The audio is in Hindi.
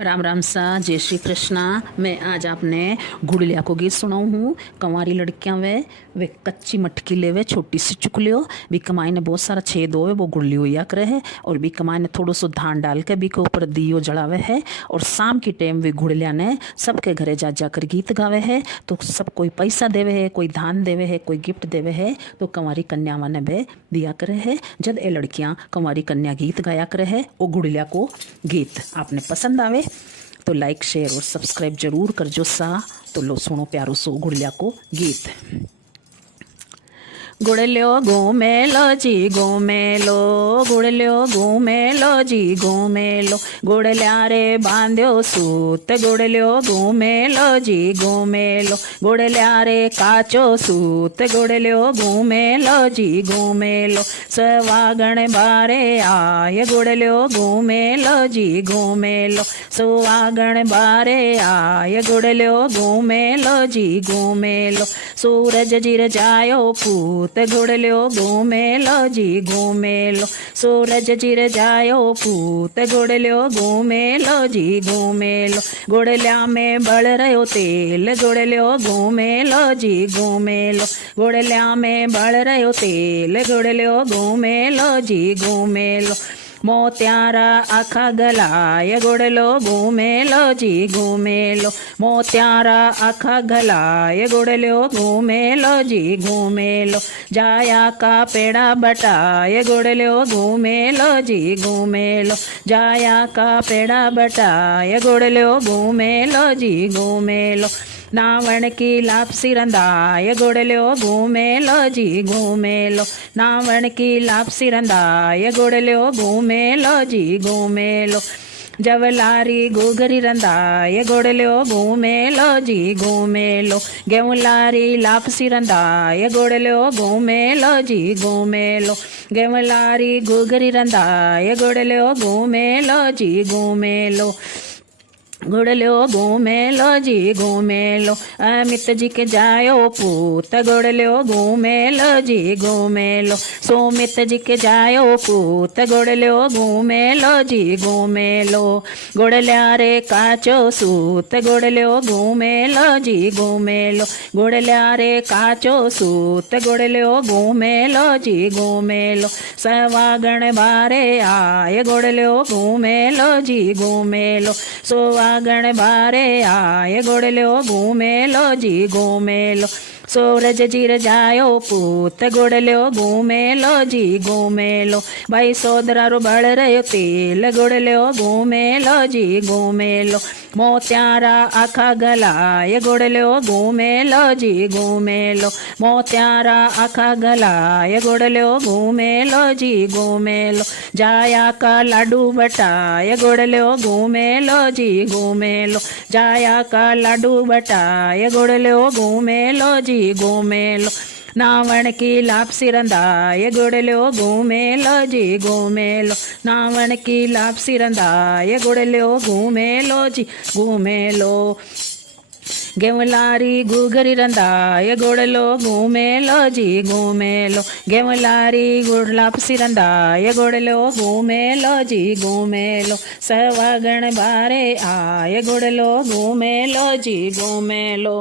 राम राम सा, जय श्री कृष्णा। मैं आज आपने गुड़लिया को गीत सुनाऊ हूँ। कंवारी लड़कियां वे कच्ची मटकी लेवे, छोटी सी चुकलियो भी कमाई ने बहुत सारा छेद होवे, वो गुड़ली हुआ करे है। और भी कमाई ने थोड़ा सो धान डाल के भी के ऊपर दियो जलावे है। और शाम की टाइम वे गुड़लिया ने सबके घरे जा जाकर गीत गावे है। तो सब कोई पैसा देवे है, कोई धान देवे है, कोई गिफ्ट देवे है। तो कंवारी कन्यावा ने वे दिया करे है। जब ये लड़कियां कंवारी कन्या गीत गाया करे है, वो गुड़लिया को गीत आपने पसंद आवे तो लाइक शेयर और सब्सक्राइब जरूर कर जो सा। तो लो सुनो प्यारो सो गुड़लिया को गीत। गुड़लियो घूमेलो जी घूमेलो, गुड़लियो घूमेलो जी घूमेलो, गुड़लिया रे बांध्यो सूत, गुड़लियो घूमेलो जी घूमेलो, गुड़लिया रे काचो सूत, गुड़लियो घूमेलो जी घूमेलो, सुहागण बारे आय, गुड़लियो घूमेलो जी घूमेलो, सुहागण बारे आय, गुड़लियो घूमेलो जी घूमेलो, सूरज जिर जायो पूत, गुड़लियो घूमेलो जी घूमेलो, सूरज जिर जायो पूत, गुड़लियो घूमेलो जी घूमेलो, गुड़लिया में बल रहो तेल, गुड़लियो घूमेलो जी घूमेलो, गुड़लिया में बल रहो तेल, गुड़लियो घूमेलो जी घूमेलो, मोत्यारा आखा गलाय, गुड़लो घूमेलो जी घूमेलो, मोत्यारा आखा गलाय, गुड़लो घूमेलो जी घूमेलो, जाया का पेड़ा बटाय, गुड़लो घूमेलो जी घूमेलो, जाया का पेड़ा बटाय, गुड़लो घूमेलो जी घूमेलो, नावण की लापसी रंधाय, गुड़लियो घूमेलो जी घूमेलो, नावण की लापसी रंधाय, गुड़लियो घूमेलो जी घूमेलो, जवलारी घूघरी रंधाय, गुड़लियो घूमेलो जी घूमेलो, गेवलारी लापसी रंधाय, गुड़लियो घूमेलो जी घूमेलो, गेवलारी घूघरी रंधाय, गुड़लियो घूमेलो जी घूमेलो, गुड़लियो घूमेलो जी घूमेलो, अमित जी के जायो पूत, गुड़लियो घूमेलो जी घूमेलो, सुमित जी के जायो पूत, गुड़लियो घूमेलो जी घूमेलो, गुड़लिया रे काचो सूत, गुड़लियो घूमेलो जी घूमेलो, गुड़लिया रे काचो सूत, गुड़लियो घूमेलो जी घूमेलो, सुहागण बारे आय, गुड़लियो घूमेलो जी घूमेलो, सुहागण बारे आय, गुड़लियो घूमेलो जी घूमेलो, सूरज जिर जायो पूत, गुड़लियो घूमेलो जी घूमेलो, भाई सोदरा रो बल रहो तेल, गुड़लियो घूमेलो जी घूमेलो, मोत्यारा आखा गलाय, गुड़लियो घूमेलो जी घूमेलो, मोत्यारा आखा गलाय, गुड़लियो घूमेलो जी घूमेलो, जाया का लाडू बटाय, गुड़लियो घूमेलो जी घूमेलो, जाया का लाडू बटाय, गुड़लियो घूमेलो जी घूमेलो, नावण की लापसी रंधाय, गुड़लियो घूमेलो जी घूमेलो, नावण की लापसी रंधाय, गुड़लियो घूमेलो जी घूमेलो, गेवलारी घूघरी रंधाय, गुड़लो घूमेलो जी घूमेलो, गेवलारी गुड़ लापसी रंधाय, गुड़लो घूमेलो जी घूमेलो, सुहागण बारे आय, गुड़लो घूमेलो जी घूमेलो।